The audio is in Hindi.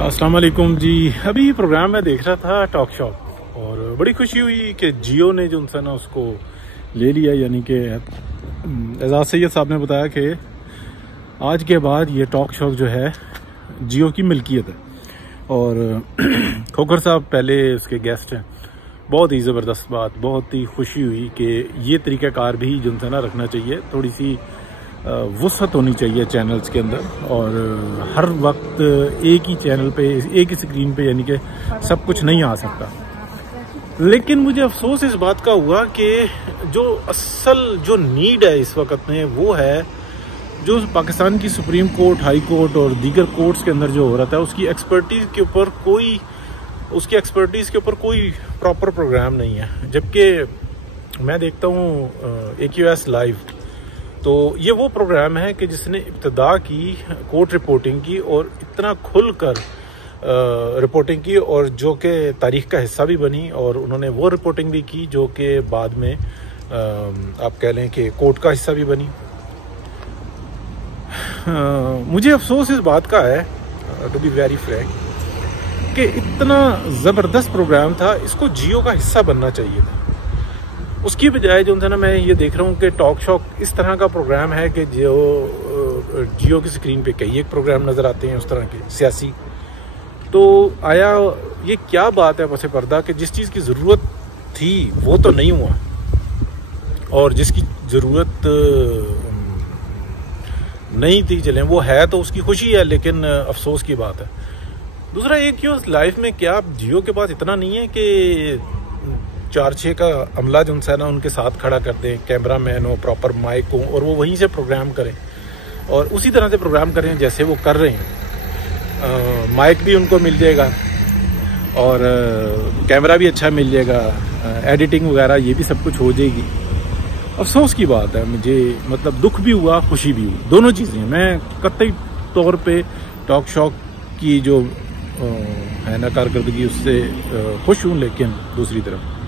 अस्सलाम वालेकुम जी। अभी प्रोग्राम मैं देख रहा था टॉक शॉप और बड़ी खुशी हुई कि जियो ने जो उनसे ना उसको ले लिया। यानी कि एजाज सैयद साहब ने बताया कि आज के बाद ये टॉक शॉप जो है जियो की मिल्कियत है। और खोखर साहब पहले उसके गेस्ट हैं। बहुत ही ज़बरदस्त बात, बहुत ही खुशी हुई कि ये तरीक़ाकार भी जो उनसे ना रखना चाहिए। थोड़ी सी वुसअत होनी चाहिए चैनल्स के अंदर और हर वक्त एक ही चैनल पे एक ही स्क्रीन पे यानी कि सब कुछ नहीं आ सकता। लेकिन मुझे अफसोस इस बात का हुआ कि जो असल जो नीड है इस वक्त में वो है जो पाकिस्तान की सुप्रीम कोर्ट, हाई कोर्ट और दीगर कोर्ट्स के अंदर जो हो रहा था उसकी एक्सपर्टीज़ के ऊपर कोई प्रॉपर प्रोग्राम नहीं है। जबकि मैं देखता हूँ AQS लाइव, तो ये वो प्रोग्राम है कि जिसने इब्तदा की कोर्ट रिपोर्टिंग की और इतना खुल कर रिपोर्टिंग की और जो कि तारीख का हिस्सा भी बनी। और उन्होंने वो रिपोर्टिंग भी की जो कि बाद में आप कह लें कि कोर्ट का हिस्सा भी बनी। मुझे अफसोस इस बात का है, टू बी वेरी फ्रैंक, कि इतना ज़बरदस्त प्रोग्राम था, इसको जियो का हिस्सा बनना चाहिए था। उसकी बजाय जो ना मैं ये देख रहा हूँ कि टॉक शॉप इस तरह का प्रोग्राम है कि जो जियो की स्क्रीन पे कई एक प्रोग्राम नज़र आते हैं उस तरह के सियासी। तो आया ये क्या बात है पसे पर्दा कि जिस चीज़ की ज़रूरत थी वो तो नहीं हुआ और जिसकी ज़रूरत नहीं थी चलें वो है, तो उसकी खुशी है, लेकिन अफसोस की बात है। दूसरा एक क्यों लाइफ में क्या जियो के पास इतना नहीं है कि 4-6 का अमला जो है ना उनके साथ खड़ा कर दें, कैमरा मैन हो, प्रॉपर माइक हो और वो वहीं से प्रोग्राम करें और उसी तरह से प्रोग्राम करें जैसे वो कर रहे हैं। माइक भी उनको मिल जाएगा और कैमरा भी अच्छा मिल जाएगा, एडिटिंग वगैरह ये भी सब कुछ हो जाएगी। अफसोस की बात है, मुझे मतलब दुख भी हुआ, खुशी भी हुई, दोनों चीज़ें। मैं कतई तौर पे टॉक शॉप की जो है ना कारकर्दगी उससे खुश हूँ, लेकिन दूसरी तरफ